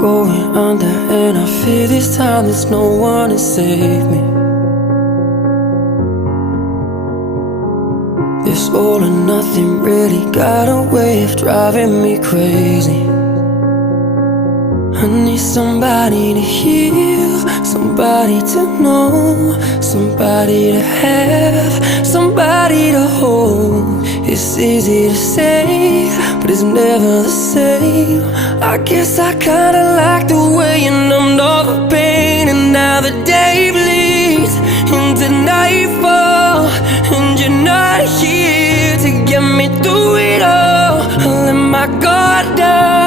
going under, and I fear this time there's no one to save me. This all or nothing really got a way of driving me crazy. I need somebody to heal, somebody to know, somebody to have, somebody to hold. It's easy to say, but it's never the same. I guess I kinda like the way you numbed all the pain, and now the day bleeds into nightfall, and you're not here to get me through it all. I let my guard down,